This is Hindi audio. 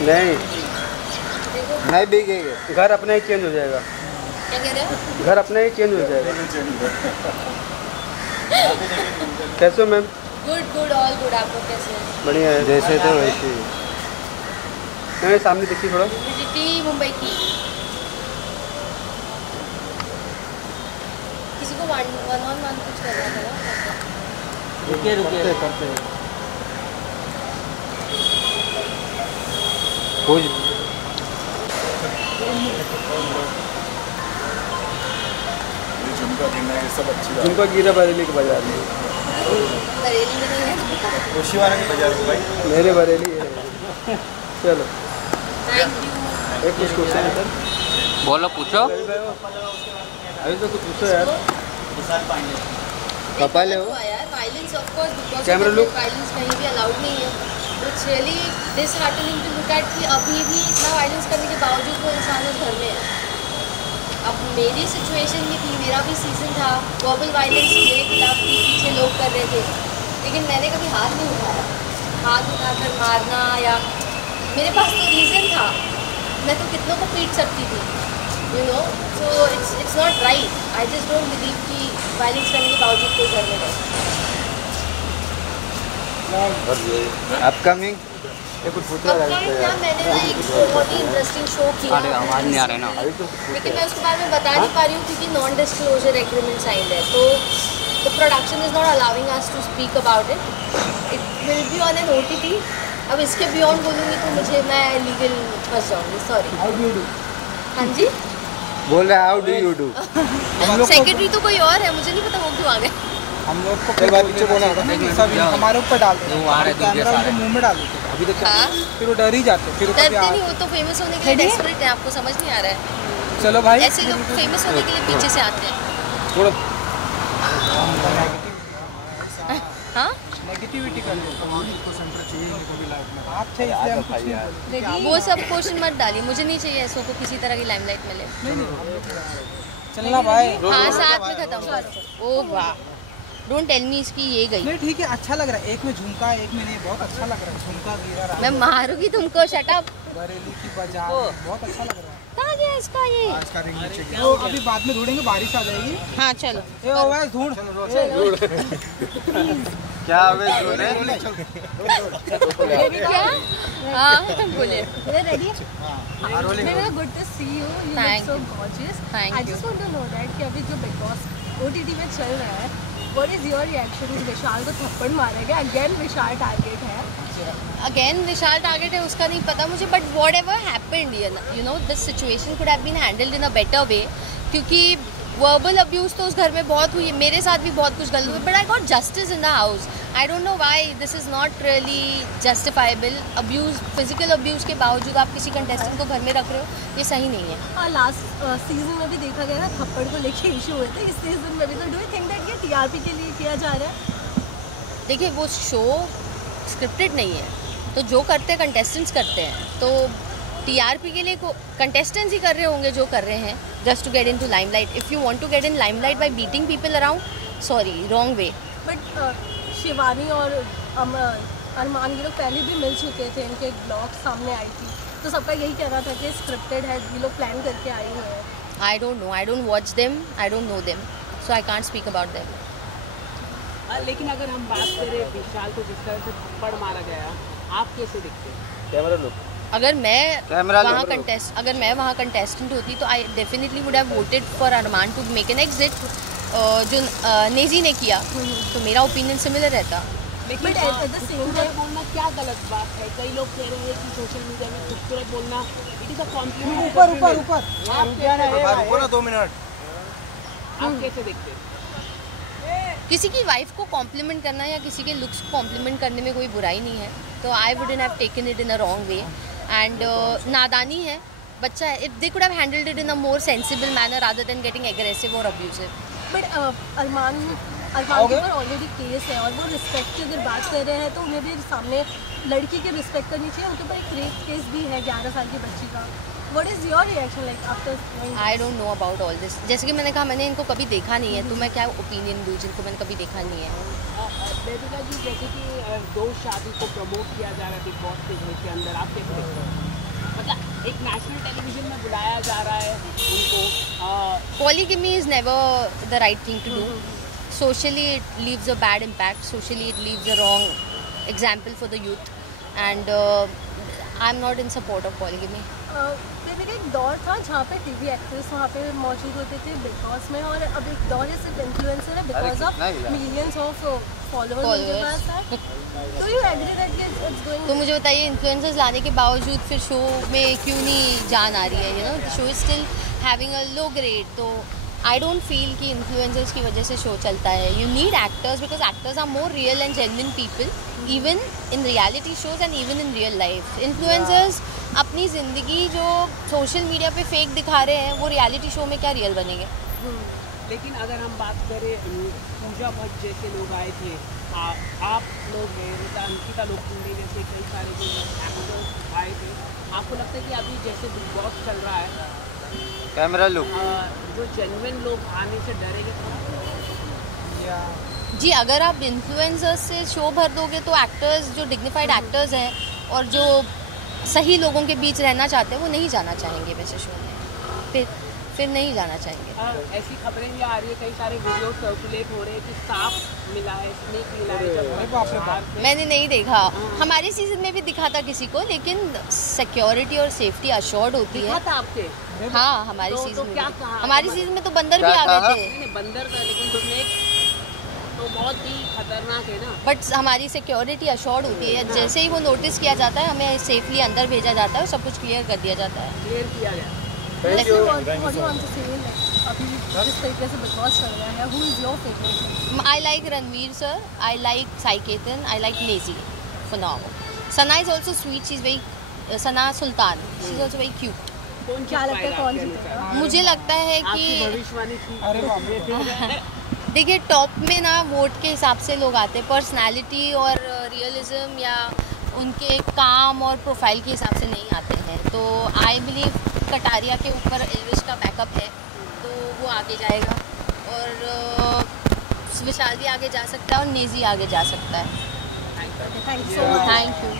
नहीं नहीं बिकेगा, घर अपना ही चेंज हो जाएगा। क्या कह रहे हो? घर अपना ही चेंज हो जाएगा। कैसे हो ma'am? Good good all good. आपको कैसे हो? बढ़िया है, जैसे थे वैसे ही। नहीं सामने देखिए थोड़ा। विजिटी मुंबई की। किसी को वन ऑन वन कुछ करना था ना? रुकिए करते हैं। झुमका गिरा बरेली के बाजार में। बरेली में नहीं है। खुशीवाला के बाजार में भाई, मेरे बरेली है। चलो थैंक यू। एक कुछ क्वेश्चन है सर। बोलो पूछो। अभी तो कुछ पूछो यार। कपाल है वो। Violence of course, because camera look. Violence कहीं भी अलाउड नहीं है। It's really disheartening to look at कि अभी भी इतना वायलेंस करने के बावजूद वो इंसान उस घर में है। अब मेरी सिचुएशन भी थी, मेरा भी सीजन था, वर्बल वायलेंस मेरे खिलाफ भी पीछे लोग कर रहे थे, लेकिन मैंने कभी हाथ नहीं उठाया। हाथ उठाकर मारना या मेरे पास तो रीज़न था, मैं तो कितनों को पीट सकती थी, you know. So it's not right. I just don't believe कि वायलेंस करने के बावजूद कोई घर में रहे। अपकमिंग ये कुछ पूछो यार। मैंने ना एक बहुत ही इंटरेस्टिंग शो किया, अरे आवाज़ नहीं आ रही ना। लेकिन मैं उसके बारे में बता नहीं पा रही हूँ क्योंकि नॉन डिस्क्लोजर एग्रीमेंट साइंड है, तो the production is not allowing us to speak about it. It will be on an OTT। अब इसके बियॉन्ड बोलूँगी तो मैं लीगल फंस जाऊँगी, सॉरी। हाँ जी बोल रहा है how do you do. Secretary तो कोई और है, मुझे नहीं पता वो क्यों आ गए। हम लोग को एक बार पीछे बोला सभी हमारे ऊपर डाल देते, कैमरा उनके मुंह में डाल देते अभी तक। हाँ? फिर वो डर ही जाते, फिर डरते नहीं, वो तो फेमस होने के लिए डेस्परेट है, आपको समझ नहीं आ रहा है। चलो भाई ऐसे लोग फेमस होने के लिए पीछे से आते हैं। थोड़ा हाँ नेगेटिविटी कर लो। आप थे इसलिए हम कुछ नहीं बोले। वो सब क्वेश्चन मत डालिए, मुझे नहीं चाहिए ऐसों को किसी तरह की लाइमलाइट मिले। चलना भाई। हाँ साथ में खत्म कर। ओ वाह, डोंट टेल मी इसकी ये गई। नहीं ठीक है, अच्छा लग रहा है। एक में झुमका एक में नहीं, बहुत अच्छा लग रहा है। झुमका गिरा रहा मैं मारूंगी तुमको, शट अप। बरेली की बाजार बहुत अच्छा लग रहा है। कहाँ गया इसका ये? तो अभी बाद में ढूंढेंगे, बारिश आ जाएगी। हाँ चलो। ए ओवैस ढूंढ। क्या अवे ढूंढे? क्या? हाँ बोले। Ready? Good to see you. You look Thank so you. gorgeous. Thank I you. just want to know that कि अभी जो Big Boss OTT में चल रहा है, what is your reaction? विशाल को थप्पड़ मारेगा, again विशाल टारगेट है। अगेन विशाल टारगेट है, उसका नहीं पता मुझे, but whatever happened you know this situation could have been handled in a better way, क्योंकि वर्बल अब्यूज़ तो उस घर में बहुत हुई है, मेरे साथ भी बहुत कुछ गलत हुआ, but I got justice in the house. I don't know why this is not really justifiable. Abuse, physical abuse के बावजूद आप किसी कंटेस्टेंट को घर में रख रहे हो, ये सही नहीं है। और लास्ट सीजन में भी देखा गया ना, थप्पड़ को लेके इशू हुए थे। इस सीजन में भी तो डू यू थिंक दैट ये TRP के लिए किया जा रहा है? देखिए वो शो स्क्रिप्टेड नहीं है, तो जो करते हैं कंटेस्टेंट्स करते हैं, तो TRP के लिए कंटेस्टेंट्स ही कर रहे होंगे जो कर रहे हैं, just to get into limelight. If you want to get in limelight by beating people around, sorry wrong way. But Shivani और अरमान ये लोग पहले भी मिल चुके थे, इनके ब्लॉग सामने आई थी, तो सबका यही कहना था कि स्क्रिप्टेड है, ये लोग प्लान करके आए हुए हैं। I don't know, I don't watch them, I don't know them, so I can't speak about them. लेकिन अगर हम बात करें विशाल को जिस तरह से थप्पड़ मारा गया, आप कैसे देखते हैं? Camera look. अगर मैं वहाँ कंटेस्टेंट होती तो I definitely would have voted for Armaan to make an exit, जो नेजी ने किया, तो मेरा ओपिनियन सिमिलर रहता। लेकिन खूबसूरत बोलना क्या गलत बात है? कई लोग कह रहे हैं कि सोशल मीडिया में खूबसूरत बोलना इट इज अ कॉम्प्लीमेंट। ऊपर ऊपर ऊपर आप क्या ना 2 मिनट। आप कैसे देखते हैं? किसी की वाइफ को कॉम्प्लीमेंट करना या किसी के लुक्स को कॉम्प्लीमेंट करने में कोई बुराई नहीं है, तो I wouldn't have taken it in a wrong way, and नादानी है, बच्चा है, if they could have handled it in a more sensible manner rather than getting aggressive और अब्यूसिव। बट अरमान के ऊपर ऑलरेडी केस है, और वो रिस्पेक्ट की अगर बात कर रहे हैं तो उन्हें भी सामने लड़की की रिस्पेक्ट करनी चाहिए। उनके ऊपर एक रेप केस भी है 11 साल की बच्ची का। What is your reaction like after knowing this? I don't know about all this. जैसे कि मैंने कहा, मैंने इनको कभी देखा नहीं है, तो मैं क्या ओपिनियन दूँ जिनको मैंने कभी देखा नहीं है। बेबिका जी, जैसे कि दोस्त शादी को प्रमोट किया जा रहा है बिग बॉस के घर के अंदर, आप कैसे देखते हैं? मतलब एक नेशनल टेलीविजन में बुलाया जा रहा है उनको। Polygamy is never the right thing to do. Socially, it leaves a bad impact. Socially, it leaves a wrong example for the youth. And I'm not in support of polygamy. Baby एक दौर था जहाँ पे टीवी एक्टर्स वहाँ पे मौजूद होते थे बिग बॉस में, और अब एक दौर है सिर्फ इन्फ्लुएंसर है because of millions of followers उनके पास है। तो you agree that it's going. तो मुझे बताइए, इन्फ्लुएंसर्स लाने के बावजूद फिर शो में क्यों नहीं जान आ रही है? You know, the show is still having a low grade. तो आई डोंट फील कि इन्फ्लुएंसर्स की वजह से शो चलता है। You need actors because actors are more real and genuine people, even in reality shows and even in real life. Influencers अपनी ज़िंदगी जो सोशल मीडिया पे फेक दिखा रहे हैं, वो रियलिटी शो में क्या रियल बनेंगे? लेकिन अगर हम बात करें, पूजा भट्ट जैसे लोग आए थे, आप लोग हैं, अंकिता लोखंडे जैसे कई सारे जो एक्टर्स आए थे, आपको लगता है कि अभी जैसे बिग बॉस चल रहा है, कैमरा लुक, जो जेन्युइन लोग आने से डरेंगे थोड़ा? जी, अगर आप इन्फ्लुएंसर्स से शो भर दोगे तो एक्टर्स जो डिग्निफाइड एक्टर्स हैं और जो सही लोगों के बीच रहना चाहते हैं वो नहीं जाना चाहेंगे वैसे शो में, फिर नहीं जाना चाहेंगे। ऐसी खबरें भी आ रही है, कई सारे वीडियो सर्कुलेट हो रहे हैं कि सांप मिला है, स्नेक मिला है। मैंने नहीं देखा, हमारे सीजन में भी दिखा था किसी को, लेकिन सिक्योरिटी और सेफ्टी अश्योर्ड होती है। था आपके? हाँ, हमारे सीजन में क्या भी। कहा? हमारे सीजन में तो बंदर भी आ गए थे। नहीं, बंदर था, लेकिन स्नेक तो बहुत ही खतरनाक है ना। बट हमारी सिक्योरिटी अश्योर्ड होती है, जैसे ही वो नोटिस किया जाता है हमें सेफली अंदर भेजा जाता है और सब कुछ क्लियर कर दिया जाता है। क्लियर किया गया। अभी जिस तरीके से बिग बॉस चल रहा है, who is your favorite? I like Ranveer sir, I like Sai Ketan, I like Nazy for now. Sana is also sweet, she's very Sana Sultan, she's also very cute. क्या लगता है कौन जीतेगा? मुझे लगता है कि भविष्यवाणी देखिए, टॉप में ना वोट के हिसाब से लोग आते हैं, पर्सनालिटी और रियलिज्म या उनके काम और प्रोफाइल के हिसाब से नहीं आते हैं। तो आई बिलीव कटारिया के ऊपर एल्विश का बैकअप है, तो वो आगे जाएगा, और विशाल भी आगे जा सकता है और नेजी आगे जा सकता है। Thank you. Thank you.